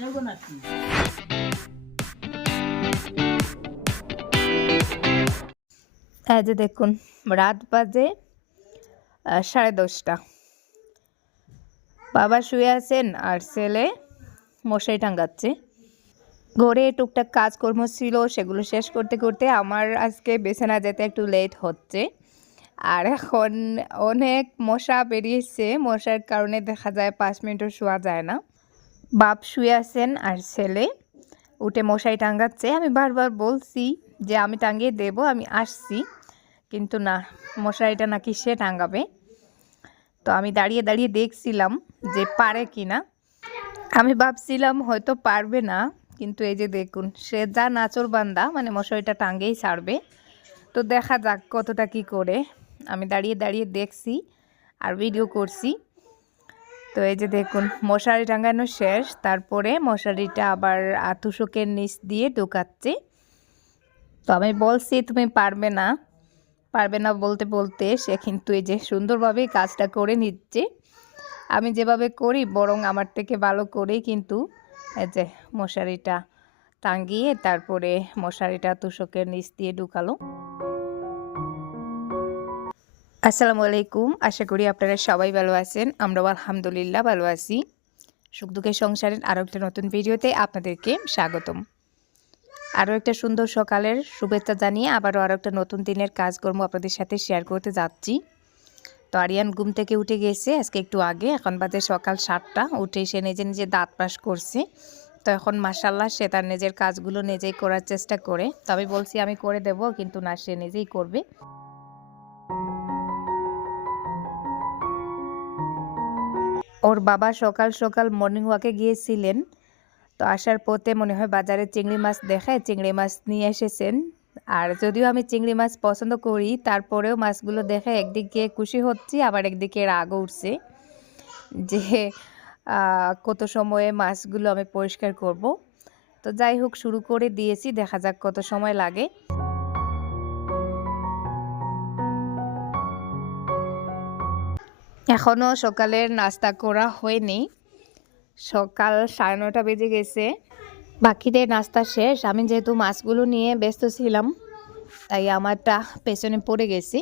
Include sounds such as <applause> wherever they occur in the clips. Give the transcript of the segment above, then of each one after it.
এই যে দেখুন, রাত বাজে সাড়ে দশটা। বাবা শুয়ে আছেন আর ছেলে মশারি টাঙ্গাচ্ছে ঘরে টুকটাক কাজকর্ম ছিল, সেগুলো শেষ করতে করতে আমার আজকে বিছানা যেতে একটু লেট হচ্ছে। আর এখন অনেক মশা বেরিয়েছে, মশার কারণে দেখা যায় পাঁচ মিনিটও শোয়া যায় না। বাপ শুয়ে আছেন আর ছেলে উঠে মশারি টাঙ্গাচ্ছে আমি বারবার বলছি যে আমি টাঙ্গিয়ে দেব, আমি আসছি। কিন্তু না, মশারিটা নাকি সে টাঙ্গাবে তো আমি দাঁড়িয়ে দাঁড়িয়ে দেখছিলাম যে পারে কি না। আমি ভাবছিলাম হয়তো পারবে না, কিন্তু এই যে দেখুন, সে যা নাচর বান্দা মানে মশারিটা টাঙ্গেই ছাড়বে। তো দেখা যাক কতটা কি করে। আমি দাঁড়িয়ে দাঁড়িয়ে দেখছি আর ভিডিও করছি। তো এই যে দেখুন, মশারি টাঙ্গানো শেষ। তারপরে মশারিটা আবার তুষকের নিচ দিয়ে ঢুকাচ্ছি। তো আমি বলছি, তুমি পারবে না। পারবে না বলতে বলতে সে কিন্তু এই যে সুন্দরভাবেই কাজটা করে নিচ্ছে। আমি যেভাবে করি, বরং আমার থেকে ভালো করেই কিন্তু এই যে মশারিটা টাঙ্গিয়ে তারপরে মশারিটা তুষকের নিচ দিয়ে ঢুকালো। আসসালামু আলাইকুম। আশা করি আপনারা সবাই ভালো আছেন। আমরাও আলহামদুলিল্লাহ ভালো আছি। সুখ দুঃখের সংসারের আরও একটা নতুন ভিডিওতে আপনাদেরকে স্বাগতম। আরও একটা সুন্দর সকালের শুভেচ্ছা জানিয়ে আবারও আরও একটা নতুন দিনের কাজকর্ম আপনাদের সাথে শেয়ার করতে যাচ্ছি। তো আরিয়ান ঘুম থেকে উঠে গেছে, আজকে একটু আগে। এখন বাজে সকাল সাতটা। উঠে সে নিজে নিজে দাঁত ব্রাশ করছে। তো এখন মাসাল্লাহ সে তার নিজের কাজগুলো নিজেই করার চেষ্টা করে। তো আমি বলছি আমি করে দেব, কিন্তু না, সে নিজেই করবে। ওর বাবা সকাল সকাল মর্নিং ওয়াকে গিয়েছিলেন। তো আসার পথে মনে হয় বাজারে চিংড়ি মাছ দেখায়, চিংড়ি মাছ নিয়ে এসেছেন। আর যদিও আমি চিংড়ি মাছ পছন্দ করি, তারপরেও মাছগুলো দেখে একদিকে খুশি হচ্ছি, আবার একদিকে রাগও উঠছে যে কত সময়ে মাছগুলো আমি পরিষ্কার করব। তো যাই হোক, শুরু করে দিয়েছি, দেখা যাক কত সময় লাগে। এখনও সকালের নাস্তা করা হয়নি। সকাল সাড়ে নটা বেজে গেছে। বাকিদের নাস্তা শেষ। আমি যেহেতু মাছগুলো নিয়ে ব্যস্ত ছিলাম, তাই আমারটা পেছনে পড়ে গেছি।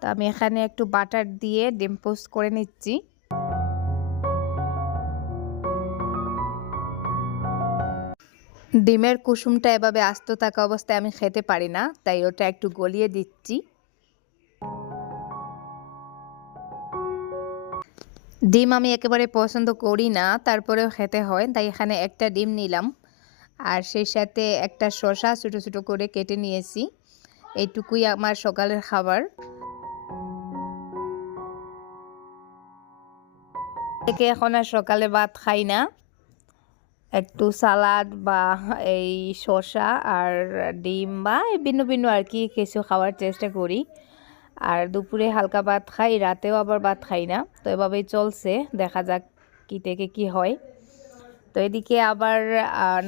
তো আমি এখানে একটু বাটার দিয়ে ডিম পোস্ট করে নিচ্ছি। ডিমের কুসুমটা এভাবে আস্ত থাকা অবস্থায় আমি খেতে পারি না, তাই ওটা একটু গলিয়ে দিচ্ছি। ডিম আমি একেবারে পছন্দ করি না, তারপরেও খেতে হয়, তাই এখানে একটা ডিম নিলাম। আর সেই সাথে একটা শসা ছোটো ছোটো করে কেটে নিয়েছি এইটুকুই আমার সকালের খাবার। থেকে এখন আর সকালে ভাত খাই না। একটু সালাদ বা এই শসা আর ডিম বা ভিন্ন ভিন্ন আর কি কিছু খাওয়ার চেষ্টা করি। আর দুপুরে হালকা ভাত খাই, রাতেও আবার ভাত খাই না। তো এভাবেই চলছে, দেখা যাক কি থেকে কি হয়। তো এদিকে আবার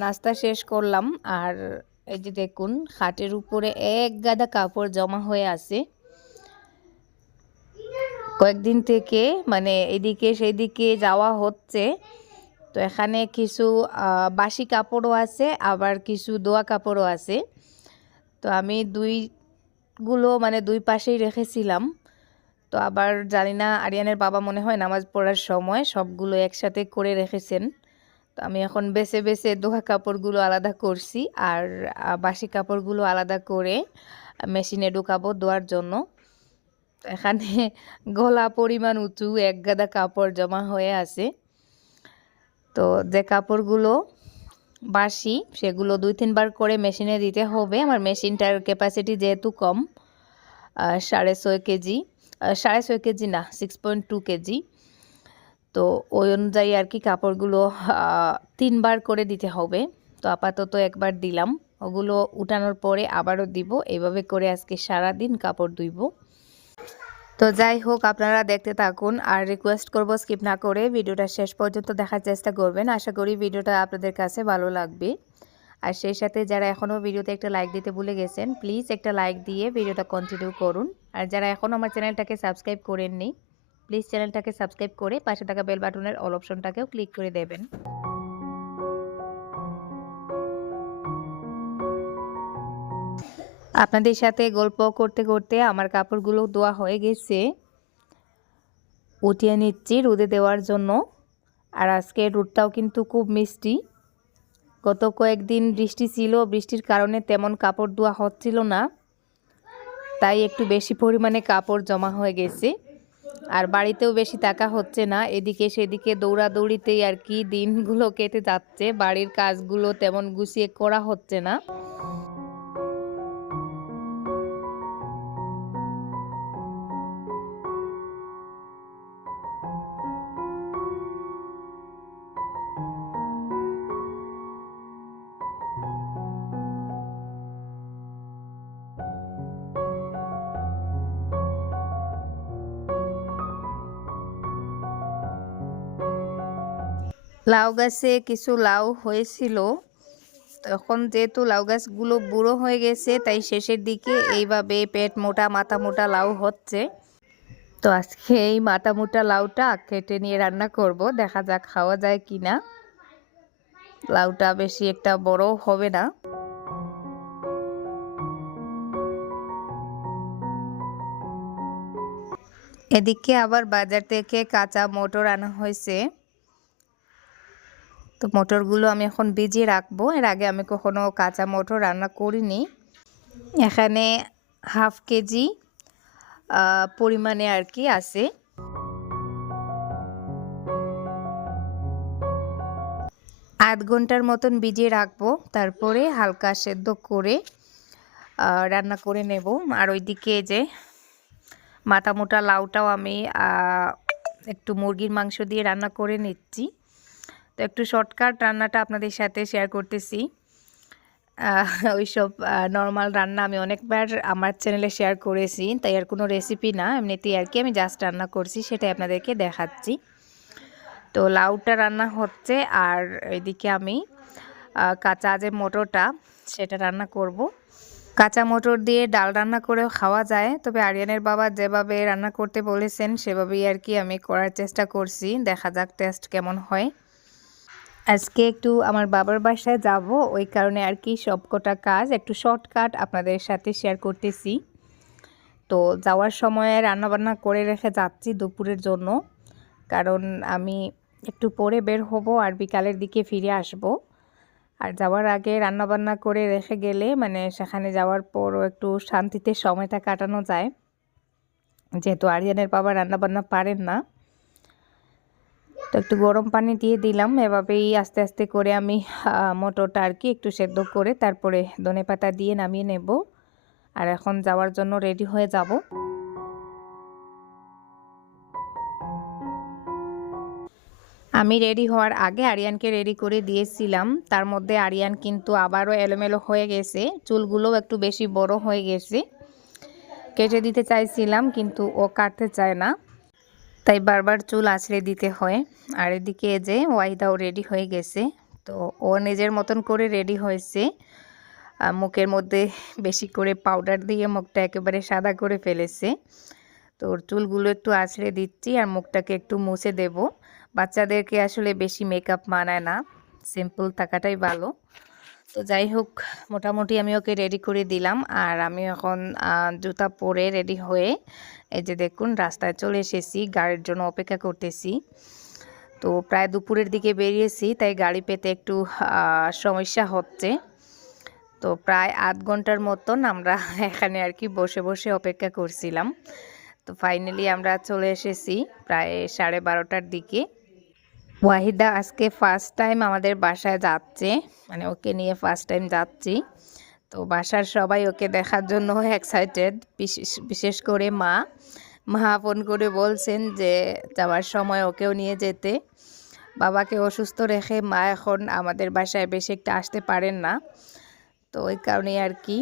নাস্তা শেষ করলাম। আর এই যে দেখুন, খাটের উপরে এক গাদা কাপড় জমা হয়ে আছে। কয়েকদিন থেকে মানে এদিকে সেদিকে যাওয়া হচ্ছে। তো এখানে কিছু বাসি কাপড়ও আছে, আবার কিছু দোয়া কাপড়ও আছে। তো আমি দুইগুলো মানে দুই পাশেই রেখেছিলাম। তো আবার জানি না, আরিয়ানের বাবা মনে হয় নামাজ পড়ার সময় সবগুলো একসাথে করে রেখেছেন। তো আমি এখন বেছে বেছে দোয়া কাপড়গুলো আলাদা করছি আর বাসি কাপড়গুলো আলাদা করে মেশিনে ঢুকাবো দোয়ার জন্য। এখানে <laughs> গলা পরিমাণ উঁচু, এক গাদা কাপড় জমা হয়ে আছে। তো যে কাপড়গুলো বাসি, সেগুলো দুই তিনবার করে মেশিনে দিতে হবে। আমার মেশিনটার ক্যাপাসিটি যেহেতু কম সাড়ে ছয় কেজি সাড়ে ছয় কেজি না সিক্স পয়েন্ট টু কেজি। তো ওই অনুযায়ী আর কি কাপড়গুলো তিনবার করে দিতে হবে। তো আপাতত একবার দিলাম। ওগুলো উঠানোর পরে আবারও দিব। এইভাবে করে আজকে সারা দিন কাপড় ধুইব। তো যাই হোক, আপনারা দেখতে থাকুন। আর রিকোয়েস্ট করব স্কিপ না করে ভিডিওটা শেষ পর্যন্ত দেখার চেষ্টা করবেন। আশা করি ভিডিওটা আপনাদের কাছে ভালো লাগবে। আর সেই সাথে যারা এখনও ভিডিওতে একটা লাইক দিতে ভুলে গেছেন প্লিজ একটা লাইক দিয়ে ভিডিওটা কন্টিনিউ করুন। আর যারা এখনও আমার চ্যানেলটাকে সাবস্ক্রাইব করেননি প্লিজ চ্যানেলটাকে সাবস্ক্রাইব করে পাশে থাকা বেল বাটনের অল অপশনটাকেও ক্লিক করে দেবেন। আপনাদের সাথে গল্প করতে করতে আমার কাপড়গুলো দোয়া হয়ে গেছে। উঠিয়ে নিচ্ছি রোদে দেওয়ার জন্য। আর আজকে রোদটাও কিন্তু খুব মিষ্টি। গত কয়েকদিন বৃষ্টি ছিল, বৃষ্টির কারণে তেমন কাপড় ধোয়া হচ্ছিল না। তাই একটু বেশি পরিমাণে কাপড় জমা হয়ে গেছে। আর বাড়িতেও বেশি টাকা হচ্ছে না। এদিকে সেদিকে দৌড়াদৌড়িতেই আর কি দিনগুলো কেটে যাচ্ছে। বাড়ির কাজগুলো তেমন গুছিয়ে করা হচ্ছে না। লাউ গাছে কিছু লাউ হয়েছিল। তখন যেহেতু লাউ গাছগুলো বুড়ো হয়ে গেছে, তাই শেষের দিকে এইভাবে পেট মোটা, মাথা মোটা লাউ হচ্ছে। তো আজকে এই মাথা মোটা লাউটা কেটে নিয়ে রান্না করব, দেখা যাক খাওয়া যায় কি না লাউটা বেশি একটা বড় হবে না। এদিকে আবার বাজার থেকে কাঁচা মোটর আনা হয়েছে। তো মটরগুলো আমি এখন ভিজিয়ে রাখব। এর আগে আমি কখনো কাঁচা মটর রান্না করিনি। এখানে হাফ কেজি পরিমাণে আর কি আছে। আধ ঘণ্টার মতন ভিজিয়ে রাখব। তারপরে হালকা সেদ্ধ করে রান্না করে নেব। আর ওইদিকে যে মাথা মোটা লাউটাও আমি একটু মুরগির মাংস দিয়ে রান্না করে নিচ্ছি। তো একটু শর্টকাট রান্নাটা আপনাদের সাথে শেয়ার করতেছি। <laughs> ওইসব নর্মাল রান্না আমি অনেকবার আমার চ্যানেলে শেয়ার করেছি, তাই আর কোনো রেসিপি না। এমনিতেই আর কি আমি জাস্ট রান্না করছি, সেটাই আপনাদেরকে দেখাচ্ছি। তো লাউটা রান্না হচ্ছে, আর এদিকে আমি কাঁচা যে মোটরটা, সেটা রান্না করব। কাঁচা মোটর দিয়ে ডাল রান্না করেও খাওয়া যায়, তবে আরিয়ানের বাবা যেভাবে রান্না করতে বলেছেন, সেভাবেই আর কি আমি করার চেষ্টা করছি। দেখা যাক টেস্ট কেমন হয়। আজকে একটু আমার বাবার বাসায় যাব, ওই কারণে আর কি সবকটা কাজ একটু শর্টকাট আপনাদের সাথে শেয়ার করতেছি। তো যাওয়ার সময় রান্নাবান্না করে রেখে যাচ্ছি দুপুরের জন্য, কারণ আমি একটু পরে বের হব আর বিকালের দিকে ফিরে আসব। আর যাওয়ার আগে রান্নাবান্না করে রেখে গেলে মানে সেখানে যাওয়ার পরও একটু শান্তিতে সময়টা কাটানো যায়। যেহেতু আরিয়ানের বাবা রান্নাবান্না পারেন না তো একটু গরম পানি দিয়ে দিলাম। এভাবেই আস্তে আস্তে করে আমি মটরটা আর কি একটু সেদ্ধ করে তারপরে ধনে পাতা দিয়ে নামিয়ে নেব। আর এখন যাওয়ার জন্য রেডি হয়ে যাব। আমি রেডি হওয়ার আগে আরিয়ানকে রেডি করে দিয়েছিলাম। তার মধ্যে আরিয়ান কিন্তু আবারও এলোমেলো হয়ে গেছে। চুলগুলোও একটু বেশি বড় হয়ে গেছে। কেটে দিতে চাইছিলাম, কিন্তু ও কাটতে চায় না। তাই বারবার চুল আছড়ে দিতে হয়। আর এদিকে যে ওয়াইদাও রেডি হয়ে গেছে। তো ও নিজের মতন করে রেডি হয়েছে। মুখের মধ্যে বেশি করে পাউডার দিয়ে মুখটা একেবারে সাদা করে ফেলেছে। তো ওর চুলগুলো একটু আছড়ে দিচ্ছি আর মুখটাকে একটু মুছে দেব। বাচ্চাদেরকে আসলে বেশি মেকআপ মানায় না। সিম্পল থাকাটাই ভালো। তো যাই হোক, মোটামুটি আমি ওকে রেডি করে দিলাম। আর আমি এখন জুতা পরে রেডি হয়ে এই যে দেখুন, রাস্তায় চলে এসেছি, গাড়ির জন্য অপেক্ষা করতেছি। তো প্রায় দুপুরের দিকে বেরিয়েছি, তাই গাড়ি পেতে একটু সমস্যা হচ্ছে। তো প্রায় আধ ঘণ্টার মতন আমরা <laughs> এখানে আর কি বসে বসে অপেক্ষা করছিলাম। তো ফাইনালি আমরা চলে এসেছি প্রায় সাড়ে বারোটার দিকে। ওয়াহিদা আজকে ফার্স্ট টাইম আমাদের বাসায় যাচ্ছে। মানে ওকে নিয়ে ফার্স্ট টাইম যাচ্ছি। তো বাসার সবাই ওকে দেখার জন্য এক্সাইটেড বিশেষ করে মা। মা ফোন করে বলছেন যে যাওয়ার সময় ওকেও নিয়ে যেতে। বাবাকে অসুস্থ রেখে মা এখন আমাদের বাসায় বেশি একটা আসতে পারেন না। তো ওই কারণে আর কি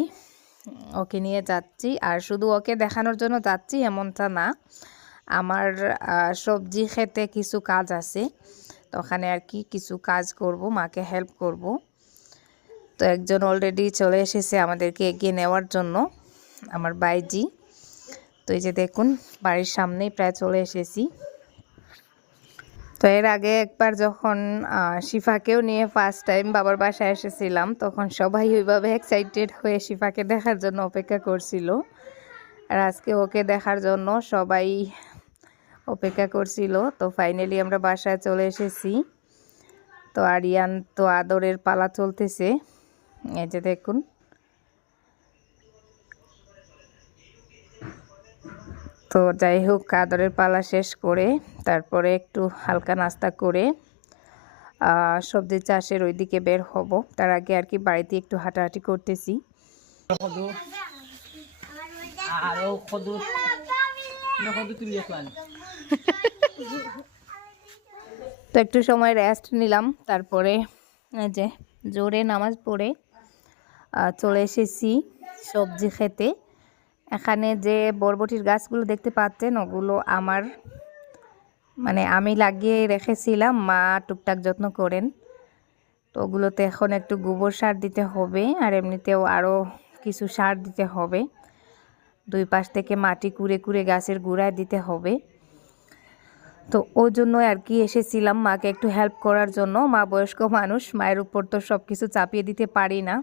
ওকে নিয়ে যাচ্ছি। আর শুধু ওকে দেখানোর জন্য যাচ্ছি এমনটা না। আমার সবজি খেতে কিছু কাজ আছে। তো ওখানে আর কি কিছু কাজ করব, মাকে হেল্প করব। তো একজন অলরেডি চলে এসেছে আমাদেরকে এগিয়ে নেওয়ার জন্য, আমার বাইজি তো এই যে দেখুন, বাড়ির সামনেই প্রায় চলে এসেছি। তো এর আগে একবার যখন শিফাকেও নিয়ে ফার্স্ট টাইম বাবার বাসায় এসেছিলাম, তখন সবাই ওইভাবে এক্সাইটেড হয়ে শিফাকে দেখার জন্য অপেক্ষা করছিল। আর আজকে ওকে দেখার জন্য সবাই অপেক্ষা করছিল। তো ফাইনালি আমরা বাসায় চলে এসেছি। তো আরিয়ান তো আদরের পালা চলতেছে। এই যে দেখুন। তো যাই হোক কাদরের পালা শেষ করে তারপরে একটু হালকা নাস্তা করে সবজি চাষের ওইদিকে বের হব। তার আগে আর কি বাড়িতে একটু হাঁটাহাঁটি করতেছি। তো একটু সময় রেস্ট নিলাম। তারপরে এই যে জোরে নামাজ পড়ে চলে এসেছি সবজি খেতে। এখানে যে বরবটির গাছগুলো দেখতে পাচ্ছেন, ওগুলো আমার মানে আমি লাগিয়ে রেখেছিলাম, মা টুকটাক যত্ন করেন। তো ওগুলোতে এখন একটু গোবর সার দিতে হবে, আর এমনিতেও আরও কিছু সার দিতে হবে। দুই পাশ থেকে মাটি কুড়ে কুড়ে গাছের গুঁড়ায় দিতে হবে। তো ওই জন্য আর কি এসেছিলাম মাকে একটু হেল্প করার জন্য। মা বয়স্ক মানুষ, মায়ের উপর তো সব কিছু চাপিয়ে দিতে পারি না।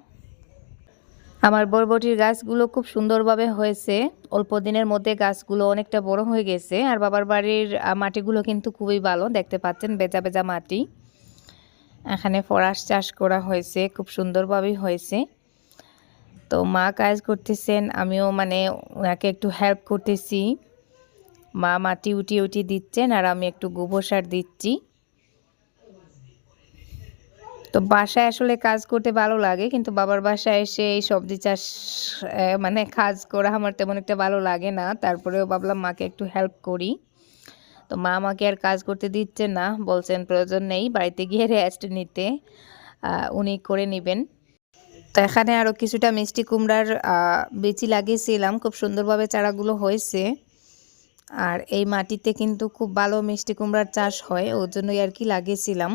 আমার বরবটির গাছগুলো খুব সুন্দরভাবে হয়েছে। অল্প দিনের মধ্যে গাছগুলো অনেকটা বড় হয়ে গেছে। আর বাবার বাড়ির মাটিগুলো কিন্তু খুবই ভালো। দেখতে পাচ্ছেন বেজা বেজা মাটি। এখানে ফরাস চাষ করা হয়েছে, খুব সুন্দরভাবেই হয়েছে। তো মা কাজ করতেছেন, আমিও মানে ওনাকে একটু হেল্প করতেছি। মা মাটি উঠিয়ে উঠিয়ে দিচ্ছেন, আর আমি একটু গোবর সার দিচ্ছি। তো বাসায় আসলে কাজ করতে ভালো লাগে, কিন্তু বাবার বাসায় এসে এই সবজি চাষ মানে কাজ করা আমার তেমন একটা ভালো লাগে না। তারপরেও ভাবলাম মাকে একটু হেল্প করি। তো মা আমাকে আর কাজ করতে দিচ্ছে না, বলছেন প্রয়োজন নেই, বাড়িতে গিয়ে রেস্ট নিতে উনি করে নেবেন। তো এখানে আরও কিছুটা মিষ্টি কুমড়ার বিচি লাগিয়েছিলাম, খুব সুন্দরভাবে চারাগুলো হয়েছে। আর এই মাটিতে কিন্তু খুব ভালো মিষ্টি কুমড়ার চাষ হয়, ওর জন্যই আর কি লাগিয়েছিলাম।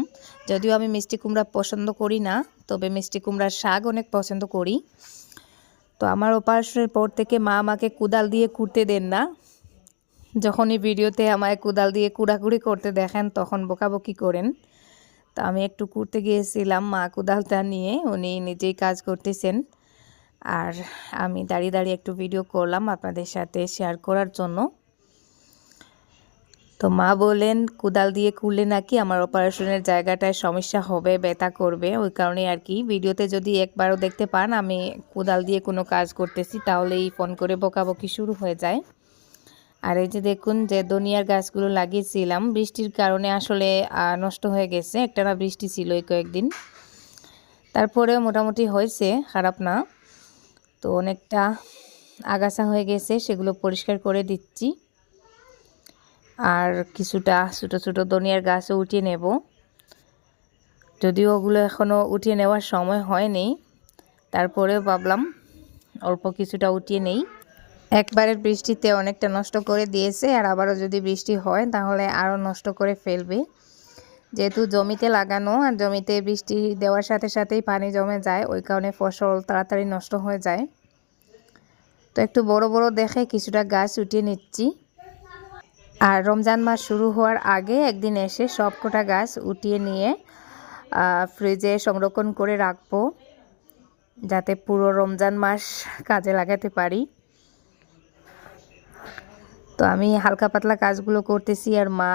যদিও আমি মিষ্টি কুমড়া পছন্দ করি না, তবে মিষ্টি কুমড়ার শাক অনেক পছন্দ করি। তো আমার অপারেশনের পর থেকে মা আমাকে কুদাল দিয়ে কুড়তে দেন না। যখনই ভিডিওতে আমায় কুদাল দিয়ে কুড়াকুড়ি করতে দেখেন, তখন বকাবকি করেন। তো আমি একটু কুড়তে গিয়েছিলাম মা কুদালটা নিয়ে, উনি নিজেই কাজ করতেছেন। আর আমি দাঁড়িয়ে দাঁড়িয়ে একটু ভিডিও করলাম আপনাদের সাথে শেয়ার করার জন্য। তো মা বলেন কোদাল দিয়ে খুললে নাকি আমার অপারেশনের জায়গাটায় সমস্যা হবে, ব্যথা করবে। ওই কারণে আর কি। ভিডিওতে যদি একবারও দেখতে পান, আমি কোদাল দিয়ে কোনো কাজ করতেছি, তাহলেই ফোন করে বকাবকি শুরু হয়ে যায়। আর এই যে দেখুন যে দুনিয়ার গাছগুলো লাগিয়েছিলাম, বৃষ্টির কারণে আসলে নষ্ট হয়ে গেছে। একটা না বৃষ্টি ছিল এই কয়েকদিন। তারপরেও মোটামুটি হয়েছে, খারাপ না। তো অনেকটা আগাছা হয়ে গেছে, সেগুলো পরিষ্কার করে দিচ্ছি। আর কিছুটা ছোটো ছোটো ধনিয়ার গাছও উঠিয়ে নেব। যদিও ওগুলো এখনও উঠিয়ে নেওয়ার সময় হয়নি, তারপরেও ভাবলাম অল্প কিছুটা উঠিয়ে নেই। একবারের বৃষ্টিতে অনেকটা নষ্ট করে দিয়েছে, আর আবারও যদি বৃষ্টি হয় তাহলে আরও নষ্ট করে ফেলবে। যেহেতু জমিতে লাগানো, আর জমিতে বৃষ্টি দেওয়ার সাথে সাথেই পানি জমে যায়, ওই কারণে ফসল তাড়াতাড়ি নষ্ট হয়ে যায়। তো একটু বড় বড় দেখে কিছুটা গাছ উঠিয়ে নিচ্ছি। আর রমজান মাস শুরু হওয়ার আগে একদিন এসে সব সবকটা গাছ উঠিয়ে নিয়ে ফ্রিজে সংরক্ষণ করে রাখব, যাতে পুরো রমজান মাস কাজে লাগাতে পারি। তো আমি হালকা পাতলা কাজগুলো করতেছি আর মা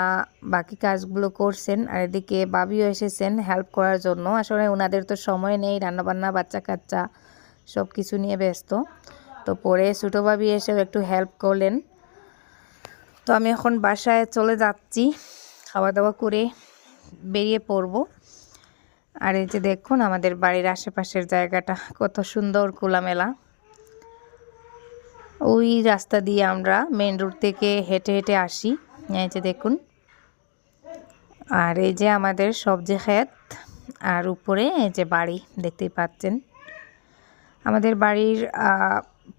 বাকি কাজগুলো করছেন আর এদিকে বাবিও এসেছেন হেল্প করার জন্য। আসলে ওনাদের তো সময় নেই, রান্নাবান্না, বাচ্চা কাচ্চা সব কিছু নিয়ে ব্যস্ত। তো পরে ছোটো বাবি এসেও একটু হেল্প করলেন। তো আমি এখন বাসায় চলে যাচ্ছি। খাওয়া দাওয়া করে বেরিয়ে পড়ব। আর এই যে দেখুন আমাদের বাড়ির আশেপাশের জায়গাটা, কত সুন্দর খোলামেলা। ওই রাস্তা দিয়ে আমরা মেন রোড থেকে হেঁটে হেঁটে আসি। এই যে দেখুন। আর এই যে আমাদের সবজি ক্ষেত, আর উপরে এই যে বাড়ি, দেখতেই পাচ্ছেন। আমাদের বাড়ির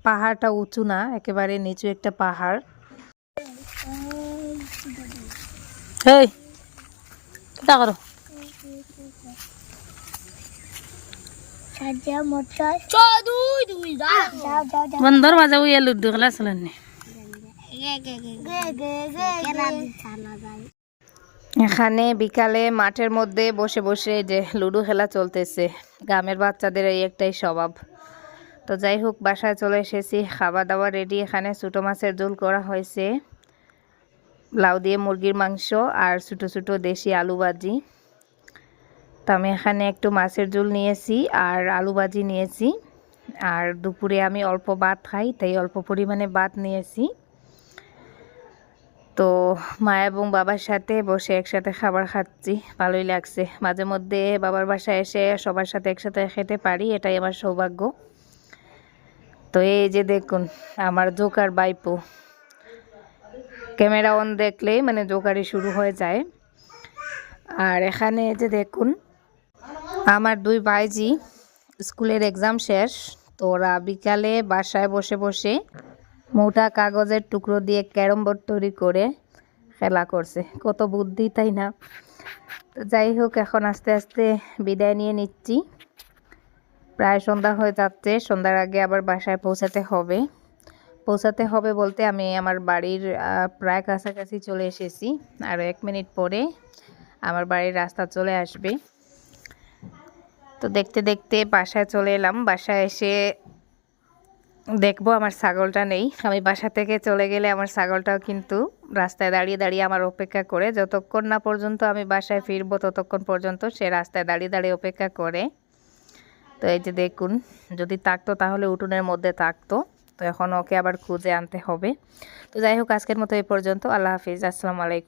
পাহাড়টা উঁচু না, একেবারে নিচু একটা পাহাড়। হেই কিতা করো? বন্ধর মাঝে উইয়া লুডু খেলা চলেন। এখানে বিকালে মাঠের মধ্যে বসে বসে যে লুডো খেলা চলতেছে গ্রামের বাচ্চাদের এই একটাই স্বভাব। তো যাই হোক বাসায় চলে এসেছি খাবার দাবার রেডি এখানে ছোটো মাছের ঝোল করা হয়েছে। লাউ দিয়ে মুরগির মাংস আর ছোটো ছোটো দেশি আলু ভাজি। তো আমি এখানে একটু মাছের ঝোল নিয়েছি আর আলু ভাজি নিয়েছি। আর দুপুরে আমি অল্প ভাত খাই, তাই অল্প পরিমাণে ভাত নিয়েছি। তো মা এবং বাবার সাথে বসে একসাথে খাবার খাচ্ছি, ভালোই লাগছে। মাঝে মধ্যে বাবার বাসায় এসে সবার সাথে একসাথে খেতে পারি, এটাই আমার সৌভাগ্য। তো এই যে দেখুন, আমার জোকার বাইপো। ক্যামেরা অন দেখলেই মানে জোগাড়ি শুরু হয়ে যায়। আর এখানে যে দেখুন, আমার দুই ভাইজি স্কুলের এক্সাম শেষ, তো ওরা বিকালে বাসায় বসে বসে মোটা কাগজের টুকরো দিয়ে ক্যারম বোর্ড তৈরি করে খেলা করছে। কত বুদ্ধি, তাই না? তো যাই হোক, এখন আস্তে আস্তে বিদায় নিয়ে নিচ্ছি। প্রায় সন্ধ্যা হয়ে যাচ্ছে, সন্ধ্যার আগে আবার বাসায় পৌঁছাতে হবে। পৌঁছাতে হবে বলতে আমি আমার বাড়ির প্রায় কাছাকাছি চলে এসেছি। আর এক মিনিট পরে আমার বাড়ির রাস্তা চলে আসবে। তো দেখতে দেখতে বাসায় চলে এলাম। বাসায় এসে দেখব আমার ছাগলটা নেই। আমি বাসা থেকে চলে গেলে আমার ছাগলটাও কিন্তু রাস্তায় দাঁড়িয়ে দাঁড়িয়ে আমার অপেক্ষা করে। যতক্ষণ না পর্যন্ত আমি বাসায় ফিরবো, ততক্ষণ পর্যন্ত সে রাস্তায় দাঁড়িয়ে দাঁড়িয়ে অপেক্ষা করে। তো এই যে দেখুন, যদি থাকতো তাহলে উঠোনের মধ্যে থাকতো। তো এখন ওকে আবার খুঁজে আনতে হবে। তো যাই হোক, আজকের মতো এই পর্যন্ত। আল্লাহ হাফিজ। আসসালামু আলাইকুম।